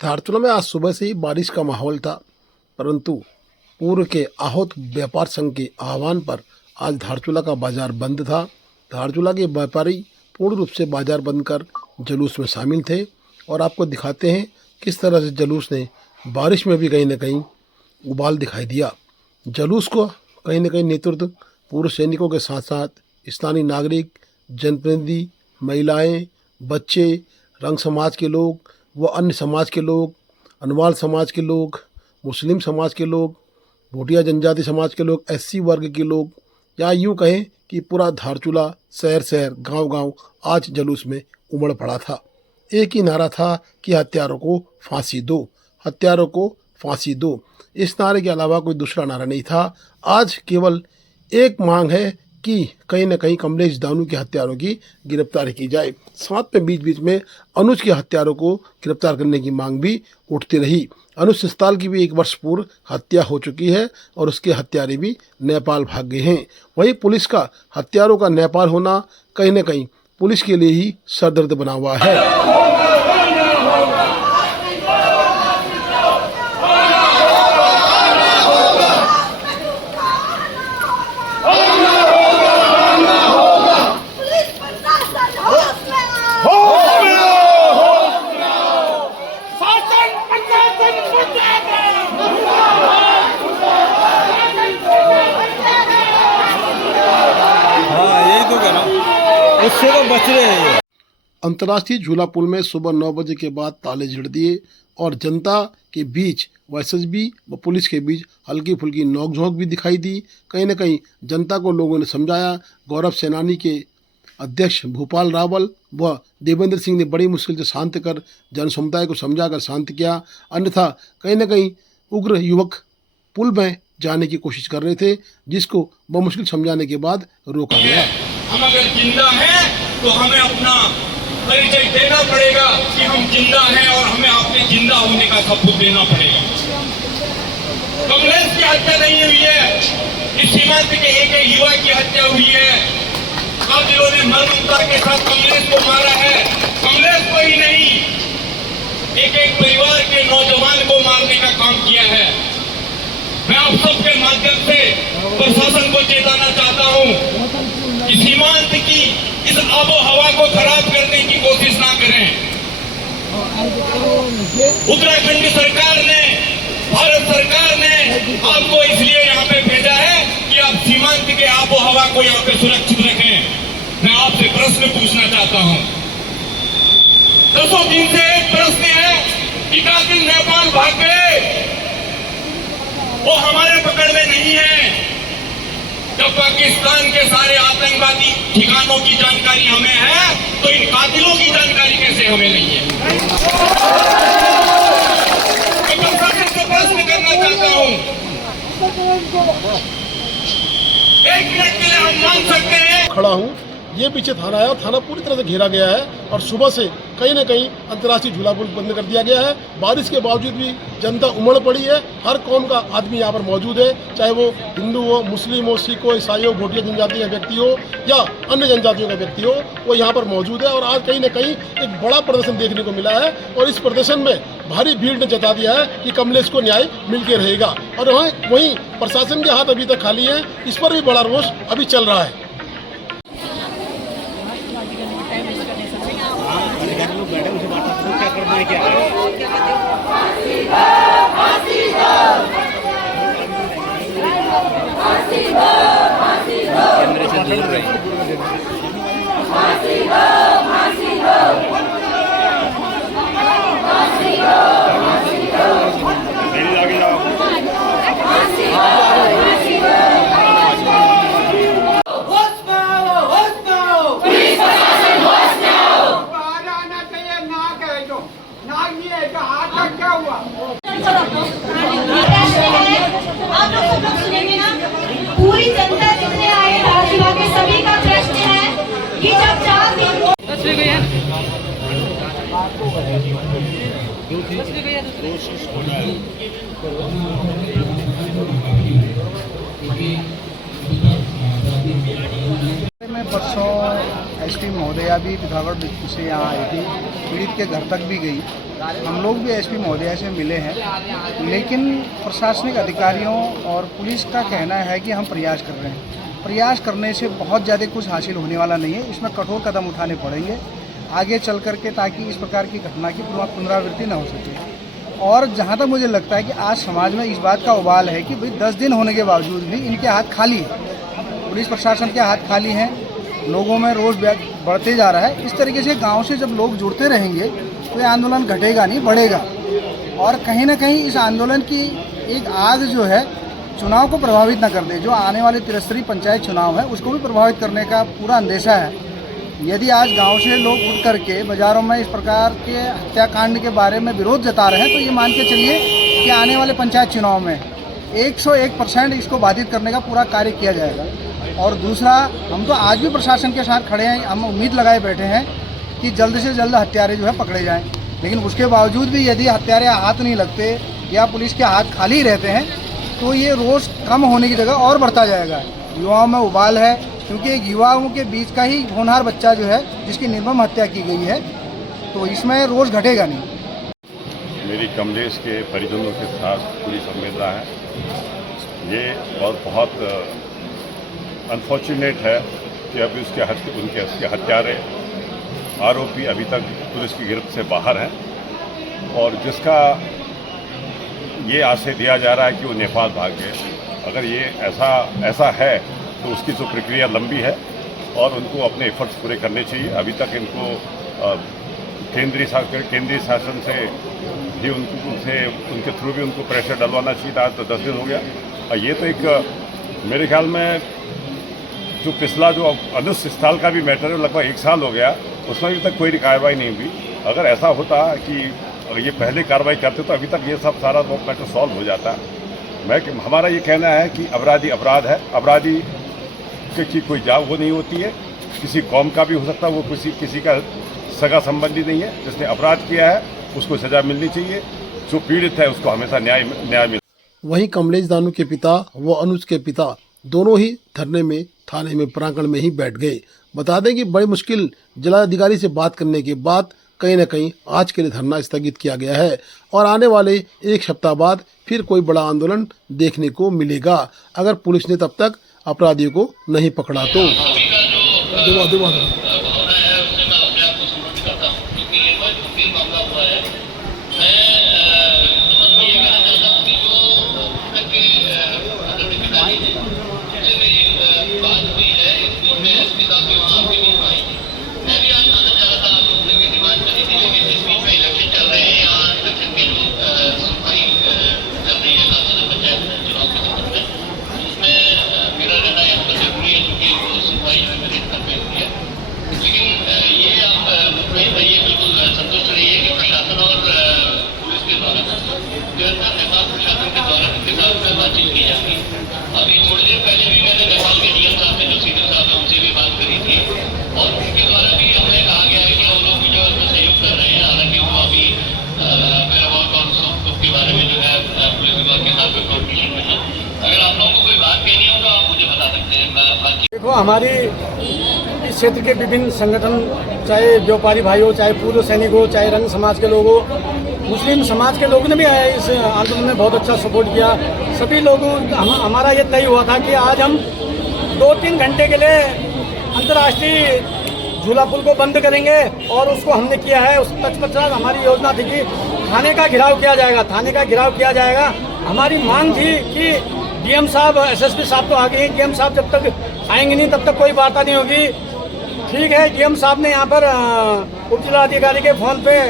धारचूला में आज सुबह से ही बारिश का माहौल था, परंतु पूर्व के आहूत व्यापार संघ के आह्वान पर आज धारचूला का बाजार बंद था। धारचूला के व्यापारी पूर्ण रूप से बाजार बंद कर जुलूस में शामिल थे और आपको दिखाते हैं किस तरह से जुलूस ने बारिश में भी कहीं न कहीं उबाल दिखाई दिया। जुलूस को कहीं न कहीं नेतृत्व पूर्व सैनिकों के साथ साथ स्थानीय नागरिक, जनप्रतिनिधि, महिलाएं, बच्चे, रंग समाज के लोग व अन्य समाज के लोग, अनवाल समाज के लोग, मुस्लिम समाज के लोग, भोटिया जनजाति समाज के लोग, एससी वर्ग के लोग, या यूँ कहें कि पूरा धारचूला शहर शहर गांव-गांव आज जुलूस में उमड़ पड़ा था। एक ही नारा था कि हत्यारों को फांसी दो, हत्यारों को फांसी दो। इस नारे के अलावा कोई दूसरा नारा नहीं था। आज केवल एक मांग है कि कहीं न कहीं कमलेश दानू के हत्यारों की गिरफ्तारी की जाए। साथ में बीच बीच में अनुज के हत्यारों को गिरफ्तार करने की मांग भी उठती रही। अनुज सिस्ताल की भी 1 वर्ष पूर्व हत्या हो चुकी है और उसके हत्यारे भी नेपाल भाग गए हैं। वहीं पुलिस का हत्यारों का नेपाल होना कहीं न कहीं पुलिस के लिए ही सरदर्द बना हुआ है। उससे तो बच रहे हैं। अंतर्राष्ट्रीय झूला पुल में सुबह 9 बजे के बाद ताले जड़ दिए और जनता के बीच एसएसबी व पुलिस के बीच हल्की फुल्की नोकझोंक भी दिखाई दी। कहीं न कहीं जनता को लोगों ने समझाया। गौरव सेनानी के अध्यक्ष भूपाल रावल व देवेंद्र सिंह ने बड़ी मुश्किल से शांत कर जन समुदाय को समझाकर शांत किया। अन्यथा कहीं न कहीं उग्र युवक पुल में जाने की कोशिश कर रहे थे, जिसको बमुश्किल समझाने के बाद रोका गया। हम अगर जिंदा हैं तो हमें अपना परिचय देना पड़ेगा कि हम जिंदा हैं और हमें अपने जिंदा होने का सबूत देना पड़ेगा। कमलेश की हत्या नहीं हुई है, इस सीमांत के एक युवा की हत्या हुई है। कातिलों ने मर्मता के साथ कमलेश को मारा है। कमलेश को ही नहीं, एक परिवार के नौजवान को मारने का काम किया है। मैं आप सबके माध्यम से प्रशासन को चेताना चाहता हूं कि सीमांत की इस आबो हवा को खराब करने की कोशिश ना करें। उत्तराखंड सरकार ने, भारत सरकार ने आपको इसलिए यहाँ पे भेजा है कि आप सीमांत के आबो हवा को यहाँ पे सुरक्षित रखें। मैं आपसे प्रश्न पूछना चाहता हूँ। 10 दिन से एक प्रश्न है कि कातिल नेपाल भाग गए, वो हमारे पकड़ में नहीं है। जब पाकिस्तान के सारे आतंकवादी ठिकानों की जानकारी हमें है, तो इन कातिलों की जानकारी कैसे हमें नहीं है? मैं प्रशासन से प्रश्न करना चाहता हूं। 1 मिनट के लिए हम मान सकते हैं। खड़ा हूँ, ये पीछे थाना है और थाना पूरी तरह से घेरा गया है और सुबह से कहीं न कहीं अंतर्राष्ट्रीय झूला पुल बंद कर दिया गया है। बारिश के बावजूद भी जनता उमड़ पड़ी है। हर कौम का आदमी यहाँ पर मौजूद है, चाहे वो हिंदू हो, मुस्लिम हो, सिख हो, ईसाई हो, भोटिया जनजाति का व्यक्ति हो या अन्य जनजातियों का व्यक्ति हो, वो यहाँ पर मौजूद है। और आज कहीं न कहीं एक बड़ा प्रदर्शन देखने को मिला है और इस प्रदर्शन में भारी भीड़ ने जता दिया है कि कमलेश को न्याय मिल के रहेगा। और वहीं प्रशासन के हाथ अभी तक खाली है, इस पर भी बड़ा रोष अभी चल रहा है। पूरी जनता जितने आए धारचूला के सभी का प्रश्न है कि जब 4 दिन मैं परसों एसपी महोदया भी पिथौरागढ़ डिस्ट्रिक्ट से यहाँ आई थी, पीड़ित के घर तक भी गई हम लोग भी एसपी महोदया से मिले हैं, लेकिन प्रशासनिक अधिकारियों और पुलिस का कहना है कि हम प्रयास कर रहे हैं। प्रयास करने से बहुत ज़्यादा कुछ हासिल होने वाला नहीं है, इसमें कठोर कदम उठाने पड़ेंगे आगे चल करके, ताकि इस प्रकार की घटना की पुनरावृत्ति न हो सके। और जहाँ तक मुझे लगता है कि आज समाज में इस बात का उबाल है कि भाई 10 दिन होने के बावजूद भी इनके हाथ खाली है, पुलिस प्रशासन के हाथ खाली हैं, लोगों में रोष बढ़ते जा रहा है। इस तरीके से गांव से जब लोग जुड़ते रहेंगे तो ये आंदोलन घटेगा नहीं, बढ़ेगा। और कहीं ना कहीं इस आंदोलन की एक आग जो है चुनाव को प्रभावित न कर दे, जो आने वाले त्रिस्तरीय पंचायत चुनाव है उसको भी प्रभावित करने का पूरा अंदेशा है। यदि आज गांव से लोग उठ करके बाज़ारों में इस प्रकार के हत्याकांड के बारे में विरोध जता रहे हैं, तो ये मान के चलिए कि आने वाले पंचायत चुनाव में 101% इसको बाधित करने का पूरा कार्य किया जाएगा। और दूसरा, हम तो आज भी प्रशासन के साथ खड़े हैं, हम उम्मीद लगाए बैठे हैं कि जल्द से जल्द हत्यारे जो है पकड़े जाएं। लेकिन उसके बावजूद भी यदि हत्यारे हाथ नहीं लगते या पुलिस के हाथ खाली रहते हैं तो ये रोष कम होने की जगह और बढ़ता जाएगा। युवाओं में उबाल है, क्योंकि एक युवाओं के बीच का ही होनहार बच्चा जो है जिसकी निर्मम हत्या की गई है, तो इसमें रोष घटेगा नहीं। मेरी कमलेश के परिजनों के साथ पूरी संवेदना है। ये बहुत अनफॉर्चुनेट है कि अभी उसके हत्यारे आरोपी अभी तक पुलिस की गिरफ्त से बाहर हैं, और जिसका ये आशय दिया जा रहा है कि वो नेपाल भाग गए। अगर ये ऐसा है तो उसकी तो प्रक्रिया लंबी है और उनको अपने एफर्ट्स पूरे करने चाहिए। अभी तक इनको केंद्रीय शासन से भी उनके थ्रू भी उनको प्रेशर डलवाना चाहिए था। तो 10 दिन हो गया, और ये तो एक मेरे ख्याल में जो पिछला जो अनुष्ठ स्थल का भी मैटर है लगभग 1 साल हो गया, उसमें अभी तक कोई कार्रवाई नहीं हुई। अगर ऐसा होता कि अगर ये पहले कार्रवाई करते तो अभी तक ये सब सारा मैटर सॉल्व हो जाता। हमारा ये कहना है कि अपराधी अपराध है, अपराधी की कोई वो नहीं होती है, किसी कौम का भी हो सकता है, वो किसी का सगा संबंधी नहीं है। जिसने अपराध किया है उसको सजा मिलनी चाहिए, जो पीड़ित है उसको हमेशा न्याय मिले। वहीं कमलेश दानू के पिता व अनुज के पिता दोनों ही धरने में थाने में प्रांगण में ही बैठ गए। बता दें कि बड़ी मुश्किल जिलाधिकारी से बात करने के बाद कहीं न कहीं आज के लिए धरना स्थगित किया गया है, और आने वाले 1 सप्ताह बाद फिर कोई बड़ा आंदोलन देखने को मिलेगा, अगर पुलिस ने तब तक अपराधियों को नहीं पकड़ा तो। अभी थोड़ी देर पहले भी मैंने नेपाल के डीएम साहब ने जो सीनियर साहब है उनसे भी बात करी थी, और उनके द्वारा भी हमें कहा गया है कि वो लोग भी जो है सहयोग कर रहे हैं। हालांकि वो अभी पैराबॉल और के बारे में जो है पुलिस विभाग के साथ कोऑर्डिनेशन में है। अगर आप लोगों को कोई बात कहनी हो तो आप मुझे बता सकते हैं। देखो, हमारी इस क्षेत्र के विभिन्न संगठन, चाहे व्यापारी भाई हो, चाहे पूर्व सैनिक हो, चाहे रंग समाज के लोग हो, मुस्लिम समाज के लोगों ने भी इस आंदोलन में बहुत अच्छा सपोर्ट किया। सभी लोगों हमारा ये तय हुआ था कि आज हम 2-3 घंटे के लिए अंतर्राष्ट्रीय झूला पुल को बंद करेंगे, और उसको हमने किया है। उस तत्पश्चात हमारी योजना थी कि थाने का घेराव किया जाएगा। हमारी मांग थी कि डीएम साहब, एसएसपी साहब तो आ गए हैं, डीएम साहब जब तक आएंगे नहीं तब तक कोई वार्ता नहीं होगी। ठीक है, डीएम साहब ने यहाँ पर उप जिलाधिकारी के फ़ोन पे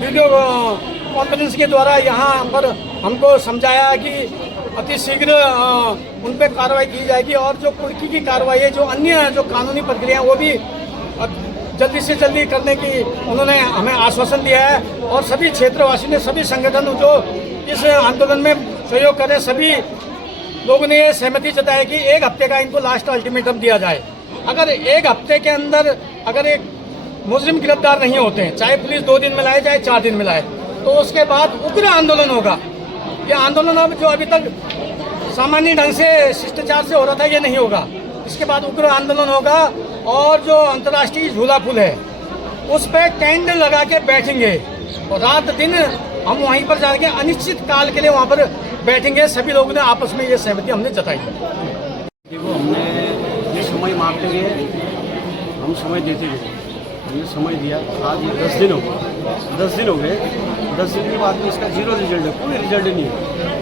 वीडियो कॉन्फ्रेंस के द्वारा यहाँ पर हमको समझाया कि अति शीघ्र उन पर कार्रवाई की जाएगी, और जो कुर्की की कार्रवाई है, जो अन्य जो कानूनी प्रक्रिया वो भी जल्दी से जल्दी करने की उन्होंने हमें आश्वासन दिया है। और सभी क्षेत्रवासी ने, सभी संगठन जो इस आंदोलन में सहयोग करें, सभी लोगों ने ये सहमति जताई कि 1 हफ्ते का इनको लास्ट अल्टीमेटम दिया जाए। अगर 1 हफ्ते के अंदर अगर एक मुजरिम गिरफ्तार नहीं होते हैं, चाहे पुलिस 2 दिन में लाए चाहे 4 दिन में लाए, तो उसके बाद उग्र आंदोलन होगा। ये आंदोलन अब जो अभी तक सामान्य ढंग से शिष्टाचार से हो रहा था, ये नहीं होगा। इसके बाद उग्र आंदोलन होगा, और जो अंतर्राष्ट्रीय झूला पुल है उस पर टेंट लगा के बैठेंगे, और रात दिन हम वहीं पर जाके अनिश्चित काल के लिए वहाँ पर बैठेंगे। सभी लोगों ने आपस में ये सहमति हमने जताई है। देखो, हमने ये समय मांगते हुए हम समय देते गए, हमने समय दिया। आज ये 10 दिन हो गए, 10 दिन हो गए। 10 दिन के बाद में इसका जीरो रिजल्ट है, कोई रिजल्ट नहीं है।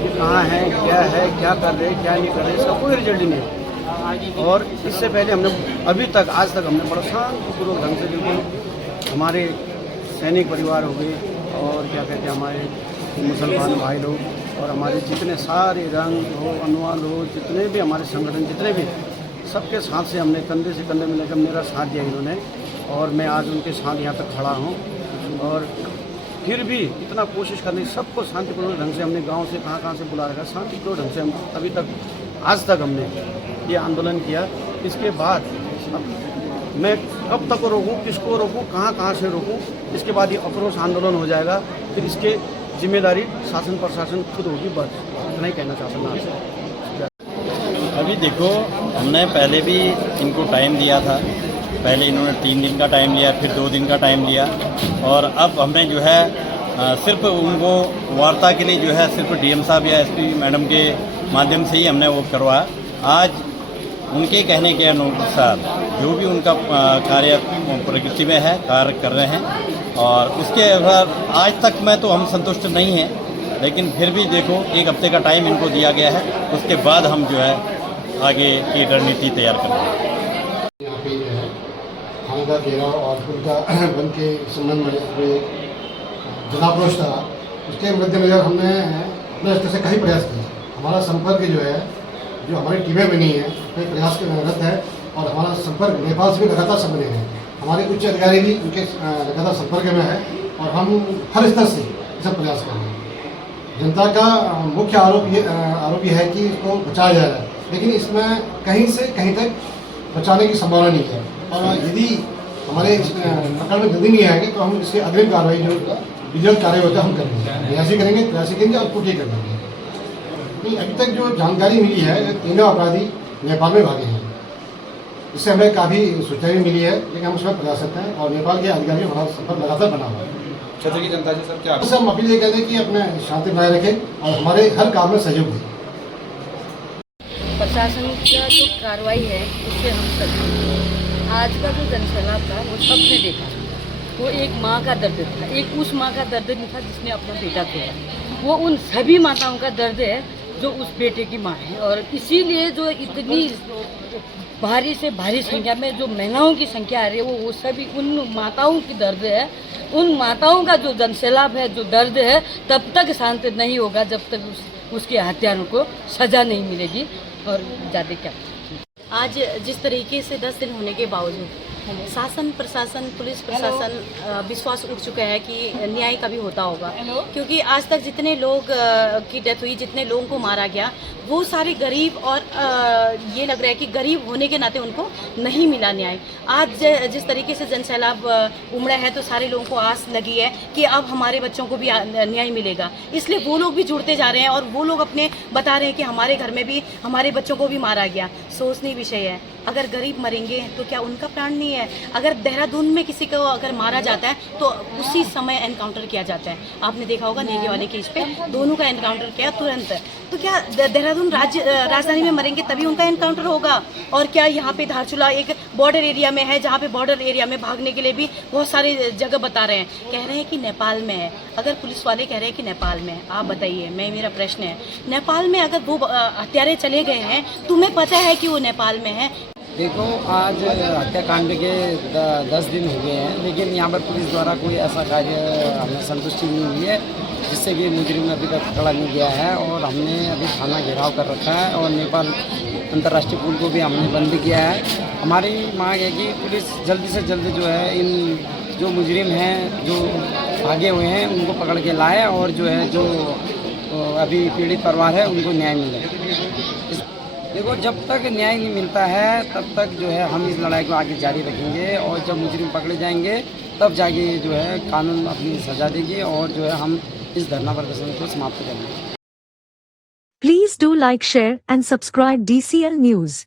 ये कहाँ है, क्या कर रहे हैं, क्या नहीं कर रहे, इसका कोई रिजल्ट नहीं है। और इससे पहले हमने अभी तक, आज तक हमने बड़ा शांतिपूर्वक ढंग से, क्योंकि हमारे सैनिक परिवार हो गए और क्या कहते हैं हमारे मुसलमान भाई लोग और हमारे जितने सारे रंग हो, अनुवाल हो, जितने भी हमारे संगठन, जितने भी, सबके साथ से हमने कंधे से कंधे मिलाकर मेरा साथ दिया इन्होंने, और मैं आज उनके साथ यहाँ तक खड़ा हूँ। और फिर भी इतना कोशिश करने, सबको शांतिपूर्ण ढंग से हमने गांव से कहाँ से बुला रखा, शांतिपूर्ण ढंग से हम अभी तक, आज तक हमने ये आंदोलन किया। इसके बाद मैं कब तक रोकूं, किसको रोकूं, कहाँ से रोकूं, इसके बाद ये आक्रोश आंदोलन हो जाएगा। फिर इसके जिम्मेदारी शासन प्रशासन खुद होगी। बस इतना ही कहना चाहता हूँ आपसे। अभी देखो, हमने पहले भी इनको टाइम दिया था। पहले इन्होंने 3 दिन का टाइम लिया, फिर 2 दिन का टाइम लिया, और अब हमने जो है सिर्फ उनको वार्ता के लिए जो है सिर्फ डीएम साहब या एसपी मैडम के माध्यम से ही हमने वो करवाया। आज उनके कहने के अनुसार जो भी उनका कार्य प्रगति में है, कार्य कर रहे हैं, और उसके अनुसार आज तक में तो हम संतुष्ट नहीं हैं, लेकिन फिर भी देखो 1 हफ्ते का टाइम इनको दिया गया है, उसके बाद हम जो है आगे की रणनीति तैयार करेंगे। यहाँ पे जो है थाने का घेराव और पुल का बंद के संबंध में जनाक्रोश था, उसके मद्देनजर हमने अपने स्तर से कई प्रयास किए। हमारा संपर्क जो है, जो हमारी टीमें बनी है, कई प्रयास के रत है, और हमारा संपर्क नेपाल से भी लगातार संबंध है। हमारे उच्च अधिकारी भी उनके लगातार संपर्क में है, और हम हर स्तर से सब प्रयास कर रहे हैं। जनता का मुख्य आरोप ये है कि इसको बचाया जा रहा है, लेकिन इसमें कहीं से कहीं तक बचाने की संभावना नहीं है। और यदि हमारे पकड़ में जल्दी नहीं आएगी तो हम इसके अग्रिम कार्रवाई जो विधिवत कार्य होता है हम करेंगे, प्रयास करेंगे और पूरी कर देंगे। नहीं, अभी तक जो जानकारी मिली है, तीनों अपराधी नेपाल में भागे हैं। इससे हमें काफ़ी सूचना भी मिली है, लेकिन हम उसमें प्रयासरत हैं, और नेपाल के अधिकारियों हमारा संपर्क लगातार बना हुआ है। क्षेत्र की जनता से सर क्या हम अपील ये कहते हैं कि अपने शांति बनाए रखें और हमारे हर काम में सहयोग दें। प्रशासन का जो कार्रवाई है उससे हम सभी, आज का जो जनसैलाब था वो सबने देखा। वो एक माँ का दर्द था, एक उस माँ का दर्द नहीं था जिसने अपना बेटा खोया, वो उन सभी माताओं का दर्द है जो उस बेटे की माँ है। और इसीलिए जो इतनी भारी से भारी संख्या में जो महिलाओं की संख्या आ रही है, वो सभी उन माताओं की दर्द है। उन माताओं का जो जनसैलाब है, जो दर्द है, तब तक शांत नहीं होगा जब तक उसके हत्यारों को सजा नहीं मिलेगी। और ज़्यादा क्या, आज जिस तरीके से 10 दिन होने के बावजूद शासन प्रशासन, पुलिस प्रशासन विश्वास उठ चुका है कि न्याय कभी होता होगा, क्योंकि आज तक जितने लोग की डेथ हुई, जितने लोगों को मारा गया, वो सारे गरीब, और ये लग रहा है कि गरीब होने के नाते उनको नहीं मिला न्याय। आज जिस तरीके से जनसैलाब उमड़ा है तो सारे लोगों को आस लगी है कि अब हमारे बच्चों को भी न्याय मिलेगा, इसलिए वो लोग भी जुड़ते जा रहे हैं, और वो लोग अपने बता रहे हैं कि हमारे घर में भी हमारे बच्चों को भी मारा गया। सोचनीय विषय है, अगर गरीब मरेंगे तो क्या उनका प्राण नहीं है? अगर देहरादून में किसी को अगर मारा जाता है तो उसी समय एनकाउंटर किया जाता है। आपने देखा होगा नेगी वाले केस पे दोनों का एनकाउंटर किया तुरंत। तो क्या देहरादून राजधानी में मरेंगे तभी उनका एनकाउंटर होगा? और क्या यहाँ पे धारचूला एक बॉर्डर एरिया में है, जहाँ पे बॉर्डर एरिया में भागने के लिए भी बहुत सारी जगह बता रहे हैं, कह रहे हैं कि नेपाल में है। अगर पुलिस वाले कह रहे हैं कि नेपाल में है, आप बताइए, मेरा प्रश्न है, नेपाल में अगर वो हत्यारे चले गए हैं, तुम्हें पता है कि वो नेपाल में है? देखो, आज हत्याकांड के 10 दिन हो गए हैं, लेकिन यहाँ पर पुलिस द्वारा कोई ऐसा कार्य हमें संतुष्टि नहीं हुई है जिससे कि मुजरिम अभी तक पकड़ा नहीं गया है। और हमने अभी थाना घेराव कर रखा है, और नेपाल अंतर्राष्ट्रीय पुल को भी हमने बंद किया है। हमारी मांग है कि पुलिस जल्दी से जल्द जो है इन जो मुजरिम हैं, जो भागे हुए हैं, उनको पकड़ के लाए, और जो है जो अभी पीड़ित परिवार है उनको न्याय मिले। देखो, जब तक न्याय नहीं मिलता है तब तक जो है हम इस लड़ाई को आगे जारी रखेंगे, और जब मुजरिम पकड़े जाएंगे तब जाके जो है कानून अपनी सजा देगी, और जो है हम इस धरना प्रदर्शन को समाप्त करेंगे। Please do like, share and subscribe DCL News.